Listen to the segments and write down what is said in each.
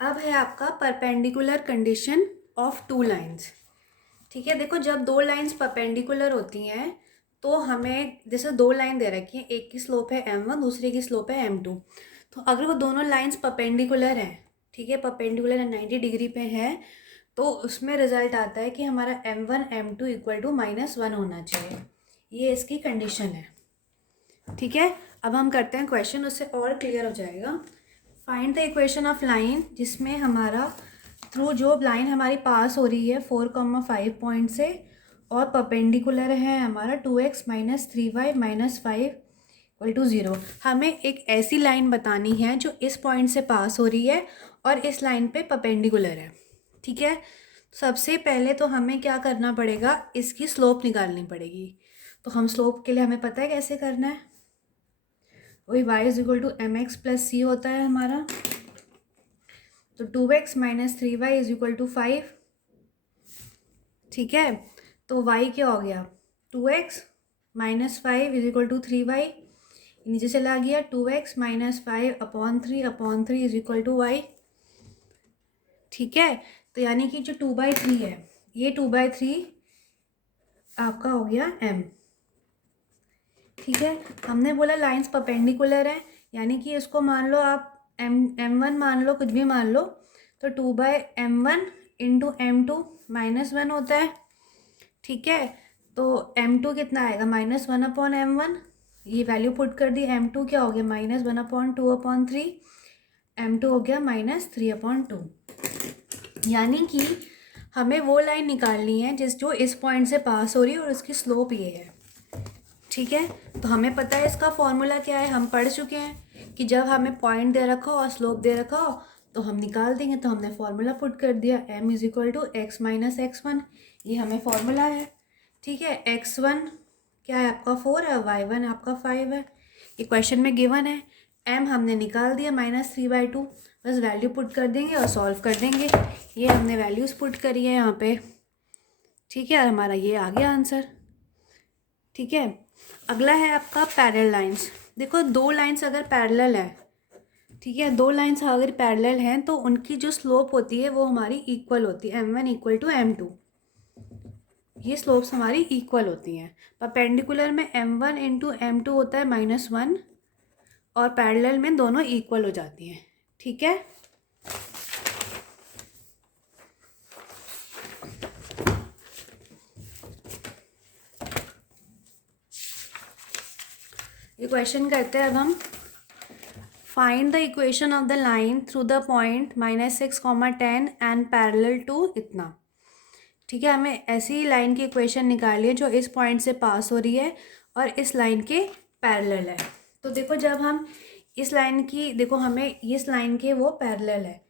अब है आपका perpendicular condition of two lines. ठीक है, देखो जब दो लाइंस परपेंडिकुलर होती हैं तो हमें जैसे दो लाइन दे रखी है, एक की स्लोप है m1, दूसरे की स्लोप है m2। तो अगर वो दोनों लाइंस परपेंडिकुलर हैं, ठीक है, परपेंडिकुलर 90 डिग्री पे है, तो उसमें रिजल्ट आता है कि हमारा m1 m2 इक्वल टू -1 होना चाहिए। ये इसकी कंडीशन है। ठीक है, अब हम करते हैं क्वेश्चन, उससे और क्लियर हो जाएगा। Find the equation of line जिसमें हमारा थ्रू जो लाइन हमारी पास हो रही है 4,5 पॉइंट से और परपेंडिकुलर है हमारा 2x - 3y - 5 इक्वल टू 0। हमें एक ऐसी लाइन बतानी है जो इस पॉइंट से पास हो रही है और इस लाइन पे परपेंडिकुलर है। ठीक है, सबसे पहले तो हमें क्या करना पड़ेगा, इसकी स्लोप निकालनी पड़ेगी। तो हम स्लोप के लिए हमें पता है कैसे करना है, वही y is equal to mx plus c होता है हमारा। तो 2x - 3y is equal to 5। ठीक है, तो y क्या हो गया, 2x - 5 is equal to 3y। नीचे चला गया 2x - 5/3 is equal to y। ठीक है, तो यानी कि जो 2/3 है, ये 2/3 आपका हो गया m। ठीक है, हमने बोला लाइंस परपेंडिकुलर है, यानी कि इसको मान लो आप m1 मान लो, कुछ भी मान लो, तो 2/m1 इंटू m2 -1 होता है। ठीक है, तो m2 कितना आएगा, -1/m1। ये वैल्यू पुट कर दी, m2 क्या हो गया, -1/2/3, m2 हो गया -3/2। यानी कि हमें वो लाइन निकालनी है जो इस पॉइंट से पास हो रही है और उसकी स्लोप ये है। ठीक है, तो हमें पता है इसका फॉर्मूला क्या है, हम पढ़ चुके हैं कि जब हमें पॉइंट दे रखा हो और स्लोप दे रखा हो तो हम निकाल देंगे। तो हमने फॉर्मूला पुट कर दिया, m is equal to x - x1, ये हमें फॉर्मूला है। ठीक है, x1 क्या है आपका 4 है, y1 आपका 5 है, ये क्वेश्चन में गिवन है। m हमने निकाल दिया -3/2, बस वैल्यू पुट कर देंगे और सॉल्व कर देंगे। ये हमने वैल्यूज़ पुट करी है यहाँ पे। ठीक है, और हमारा ये आ गया आंसर। ठीक है, अगला है आपका पैरेलल लाइंस। देखो दो लाइंस अगर पैरेलल है, ठीक है, दो लाइंस अगर पैरेलल हैं तो उनकी जो स्लोप होती है वो हमारी इक्वल होती है, m1 इक्वल टू m2। ये स्लोप्स हमारी इक्वल होती हैं। परपेंडिकुलर में m1 इंटू m2 होता है -1 और पैरेलल में दोनों इक्वल हो जाती हैं। ठीक है, ये क्वेश्चन करते हैं अब हम। Find the equation of the line through the point -6, 10 and parallel to इतना। ठीक है, हमें ऐसी लाइन की इक्वेशन निकाली है जो इस पॉइंट से पास हो रही है और इस लाइन के पैरेलल है। तो देखो जब हम इस लाइन की, देखो हमें इस लाइन के वो पैरेलल है,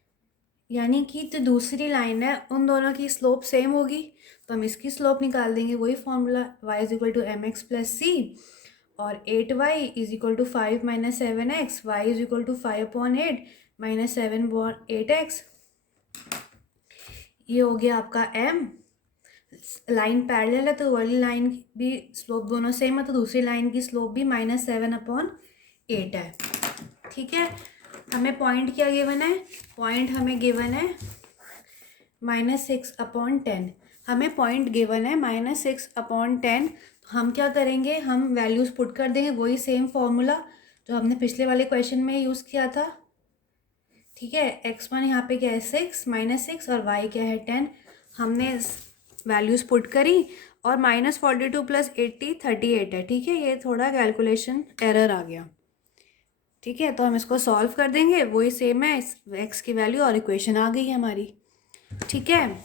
यानी कि जो दूसरी लाइन है उन दोनों की स्लोप सेम होगी, तो हम इसकी स्लोप निकाल देंगे। वही formula, y is equal to mx plus c और 8y is equal to 5 - 7x, y is equal to 5/8 - 7/8x। ये हो गया आपका m। लाइन पैरेलल है तो वाली लाइन भी स्लोप दोनों सेम है, तो दूसरी लाइन की स्लोप भी -7/8 है। ठीक है, हमें पॉइंट क्या गिवन है, पॉइंट हमें गिवन है -6/10। हमें पॉइंट गिवन है -6/10। तो हम क्या करेंगे, हम वैल्यूज़ पुट कर देंगे, वही सेम फॉर्मूला जो हमने पिछले वाले क्वेश्चन में यूज़ किया था। ठीक है, x1 यहाँ पे क्या है 6 -6 और y क्या है 10। हमने वैल्यूज़ पुट करी और -42 + 80 38 है। ठीक है, ये थोड़ा कैलकुलेशन एरर आ गया। ठीक है, तो हम इसको सॉल्व कर देंगे, वही सेम है, x की वैल्यू और इक्वेशन आ गई है हमारी। ठीक है,